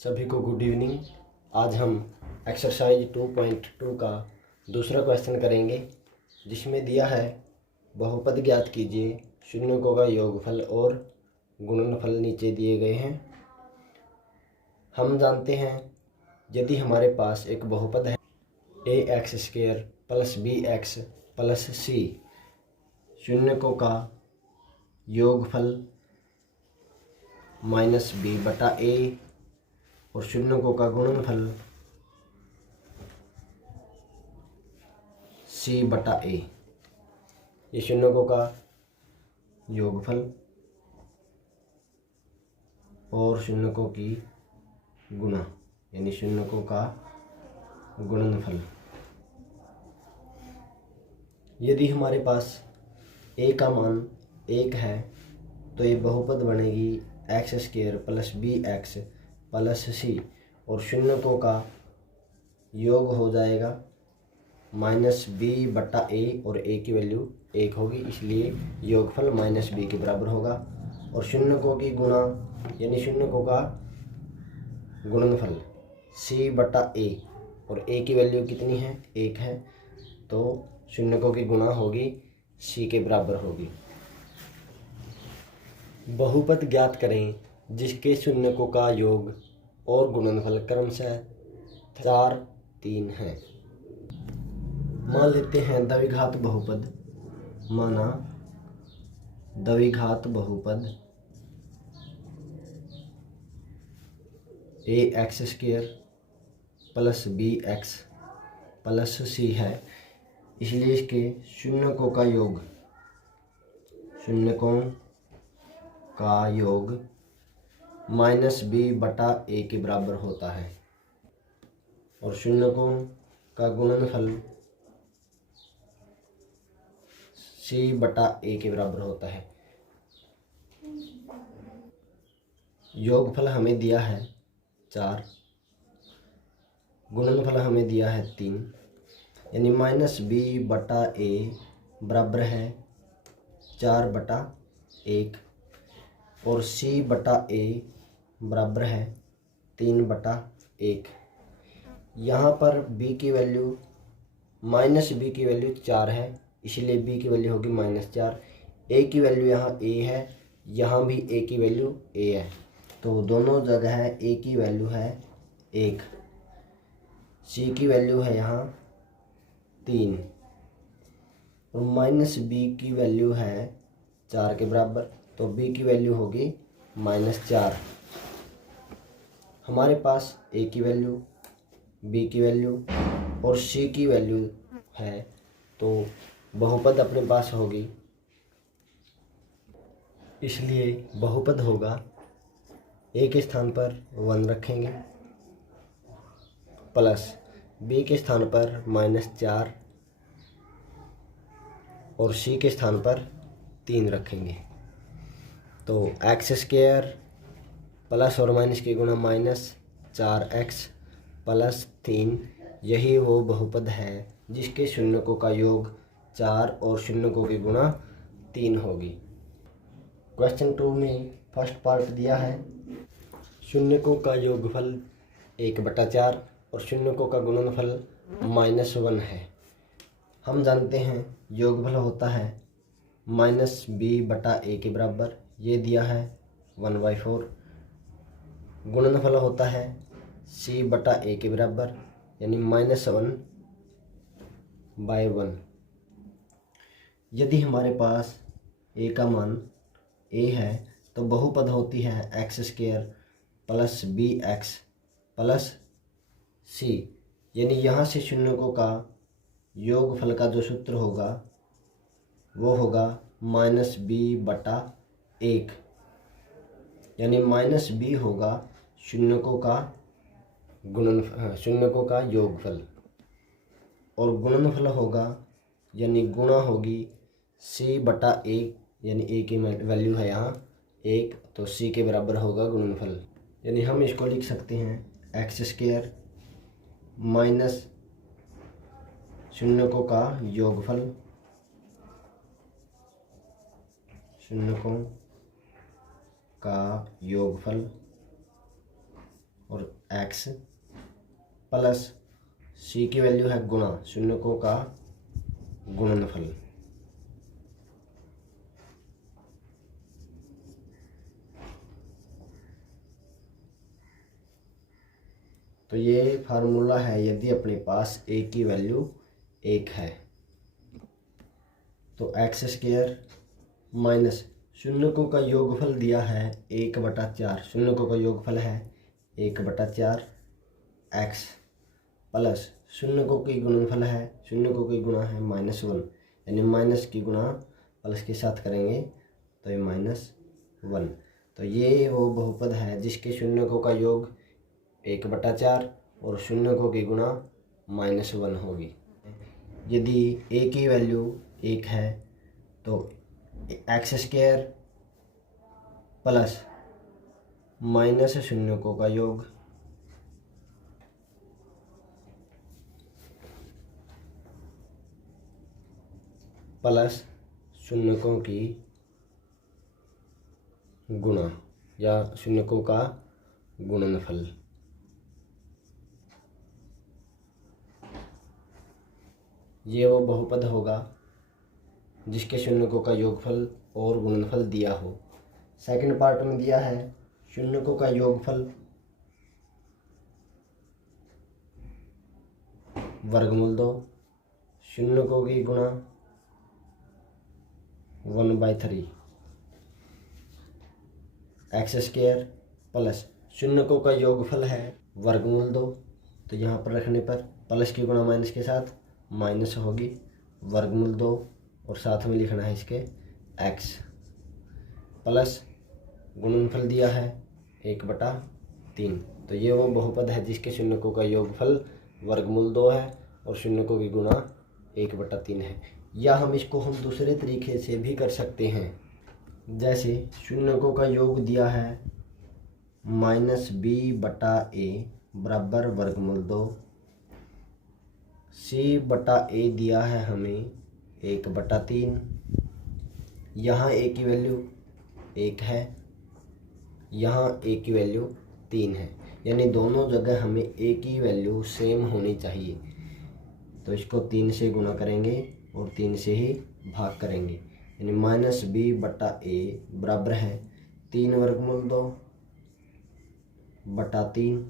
सभी को good evening. आज हम एक्सरसाइज 2.2 का दूसरा क्वेश्चन करेंगे, जिसमें दिया है बहुपद ज्ञात कीजिए, शून्यकों का योगफल और गुणनफल नीचे दिए गए हैं। हम जानते हैं यदि हमारे पास एक बहुपद है ax² plus bx plus c, शून्यकों का योगफल माइनस b बटा a और शून्यकों का गुणनफल c बटा a। ये शून्यकों का योगफल और शून्यकों की गुणा यानी शून्यकों का गुणनफल। यदि हमारे पास a का मान 1 है तो ये बहुपद बनेगी x² plus bx plus c और शून्यकों का योग हो जाएगा माइनस b बटा a और a की वैल्यू 1 होगी, इसलिए योगफल माइनस b के बराबर होगा। और शून्यकों की गुणा यानी शून्यकों का गुणनफल c बटा a और a की वैल्यू कितनी है, 1 है, तो शून्यकों की गुणा होगी c के बराबर होगी। बहुपद ज्ञात करें जिसके शून्यकों का योग और गुणनफल क्रमशः 4, 3 है। मान लेते हैं द्विघात बहुपद। माना द्विघात बहुपद ax² plus bx plus c है, इसलिए इसके शून्यकों का योग माइनस b बटा a के बराबर होता है और शून्यकों का गुणनफल c बटा a के बराबर होता है। योगफल हमें दिया है 4, गुणनफल हमें दिया है 3, यानी माइनस b बटा a बराबर है 4 बटा 1 और c बटा a बराबर है 3 बटा 1। यहाँ पर b की वैल्यू माइनस b की वैल्यू 4 है, इसलिए b की वैल्यू होगी -4। a की वैल्यू यहाँ a है, यहाँ भी a की वैल्यू a है, तो दोनों जगह a की वैल्यू है 1। c की वैल्यू है यहाँ 3 और माइनस b की वैल्यू है 4 के बराबर, तो b की वैल्यू होगी -4। हमारे पास a की वैल्यू, b की वैल्यू और c की वैल्यू है, तो बहुपद अपने पास होगी, इसलिए बहुपद होगा a के स्थान पर 1 रखेंगे प्लस b के स्थान पर -4 और c के स्थान पर 3 रखेंगे। तो x² प्लस और माइनस की गुणा -4x प्लस 3, यही वो बहुपद है जिसके शून्यकों का योग 4 और शून्यकों की गुणा 3 होगी। क्वेश्चन 2 में फर्स्ट पार्ट दिया है शून्यकों का योगफल 1/4 और शून्यकों का गुणनफल -1 है। हम जानते हैं योगफल होता है -b बटा a के बराबर, ये दिया है 1/4। गुणनफल होता है c बटा a के बराबर यानी -1/1। यदि हमारे पास a का मान a है तो बहुपद होती है x² plus bx plus c, यानी यहाँ से शून्यकों का योगफल का जो सूत्र होगा वो होगा -b बटा 1, यानी -b होगा शून्यकों का योगफल और गुणनफल होगा यानी गुणा होगी c बटा 1, यानी a की वैल्यू है यहाँ 1, तो c के बराबर होगा गुणनफल। यानी हम इसको लिख सकते हैं x² माइनस शून्यकों का योगफल, शून्यकों का योगफल और x प्लस c की वैल्यू है गुणा शून्यकों का गुणनफल। तो ये फार्मूला है यदि अपने पास a की वैल्यू 1 है। तो एक्स स्क्वायर माइनस शून्यकों का योगफल दिया है 1/4, शून्यकों का योगफल है 1/4 एक्स प्लस शून्यकों की गुणनफल है, शून्यकों की गुणा है -1, यानी माइनस की गुणा प्लस के साथ करेंगे तो ये -1। तो ये वो बहुपद है जिसके शून्यकों का योग 1/4 और शून्यकों की गुणा -1 होगी। यदि a की वैल्यू 1 है तो एक्स स्क्वायर प्लस माइनस शून्यकों का योग प्लस शून्यकों की गुणा या शून्यकों का गुणनफल। ये वो बहुपद होगा जिसके शून्यकों का योगफल और गुणनफल दिया हो। सेकंड पार्ट में दिया है शून्यकों का योगफल वर्गमूल 2, शून्यकों की गुणा 1/3 एक्स स्क्वायर प्लस शून्यकों का योगफल है वर्गमूल 2। तो यहाँ पर रखने पर प्लस की गुणा माइनस के साथ माइनस होगी वर्गमूल 2 और साथ में लिखना है इसके x प्लस गुणनफल दिया है 1/3। तो ये वो बहुपद है जिसके शून्यकों का योगफल वर्गमूल 2 है और शून्यकों की गुणा 1/3 है। या हम इसको दूसरे तरीके से भी कर सकते हैं, जैसे शून्यकों का योग दिया है -b/a बराबर वर्गमूल 2, c/a दिया है हमें 1/3। यहाँ a की वैल्यू 1 है, यहाँ a की वैल्यू 3 है, यानी दोनों जगह हमें a की वैल्यू सेम होनी चाहिए। तो इसको 3 से गुणा करेंगे और 3 से ही भाग करेंगे, यानी -b/a बराबर है 3 वर्गमूल 2/3,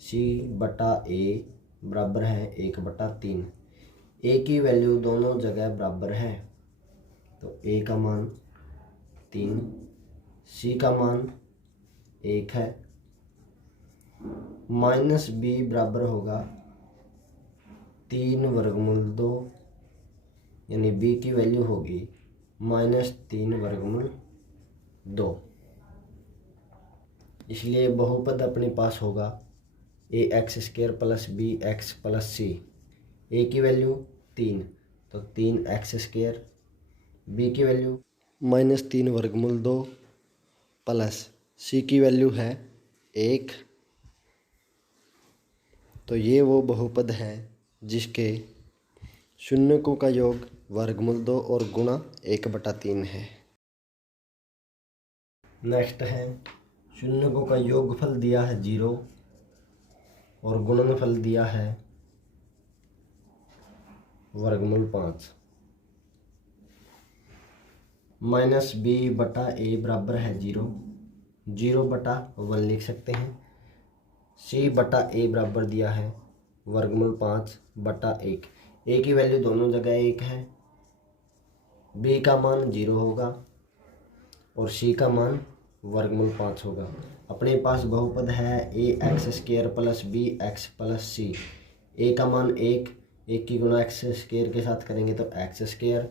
c/a बराबर है 1/3। a की वैल्यू दोनों जगह बराबर है, तो a का मान 3, c का मान 1 है, -b बराबर होगा 3 वर्गमूल 2, यानी b की वैल्यू होगी -3 वर्गमूल 2। इसलिए बहुपद अपने पास होगा ax² plus bx plus c। a की वैल्यू 3 तो 3x², b की वैल्यू -3 वर्गमूल 2 प्लस c की वैल्यू है 1। तो ये वो बहुपद है जिसके शून्यकों का योग वर्गमूल 2 और गुणा 1/3 है। नेक्स्ट है शून्यकों का योगफल दिया है 0 और गुणनफल दिया है वर्गमूल 5। -b/a बराबर है 0, 0/1 लिख सकते हैं। c/a बराबर दिया है वर्गमूल 5/1। a की वैल्यू दोनों जगह 1 है, b का मान 0 होगा और c का मान वर्गमूल 5 होगा। अपने पास बहुपद है ax² plus bx plus c। a का मान 1 की गुणा x² के साथ करेंगे तो x²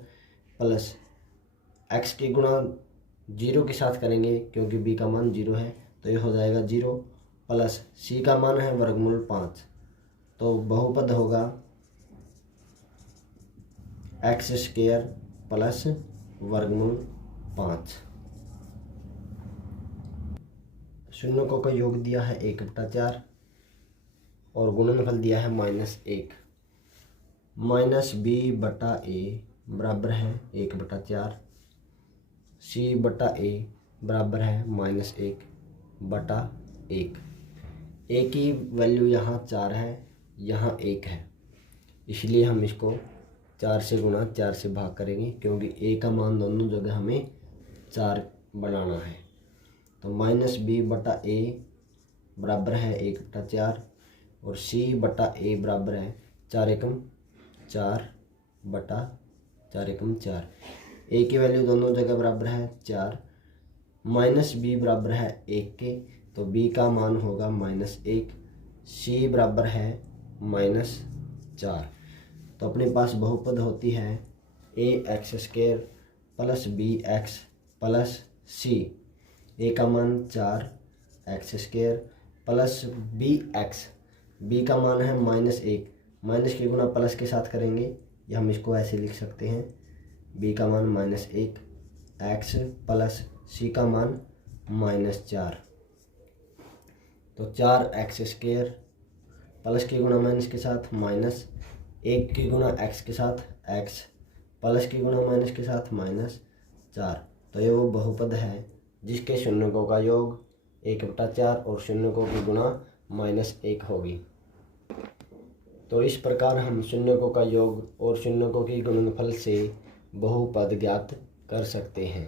प्लस x की गुणा 0 के साथ करेंगे क्योंकि b का मान 0 है, तो ये हो जाएगा 0 प्लस c का मान है वर्गमूल 5। तो बहुपद होगा x² प्लस वर्गमूल 5। शून्यकों का योग दिया है 1/4 और गुणनफल दिया है -1। -b/a बराबर है 1/4, c/a बराबर है -1/1। ए की वैल्यू यहाँ 4 है, यहाँ 1 है, इसलिए हम इसको 4 से गुणा 4 से भाग करेंगे, क्योंकि ए का मान दोनों जगह हमें 4 बनाना है। तो माइनस बी बटा ए बराबर है 1/4 और सी बटा ए बराबर है 4 एकम 4 बटा 4 एकम 4। ए की वैल्यू दोनों जगह बराबर है 4, माइनस बी बराबर है 1 के, तो बी का मान होगा -1, सी बराबर है -4। तो अपने पास बहुपद होती है ax² plus bx plus c। ए का मान 4x² प्लस bx, b का मान है -1, माइनस की गुणा प्लस के साथ करेंगे, या हम इसको ऐसे लिख सकते हैं, b का मान -1 x प्लस c का मान -4। तो 4x² प्लस की गुणा माइनस के साथ माइनस, 1 की गुणा x के साथ x प्लस की गुणा माइनस के साथ -4। तो ये वो बहुपद है जिसके शून्यकों का योग 1/4 और शून्यकों की गुणा -1 होगी। तो इस प्रकार हम शून्यकों का योग और शून्यकों की गुणनफल से बहुपद ज्ञात कर सकते हैं।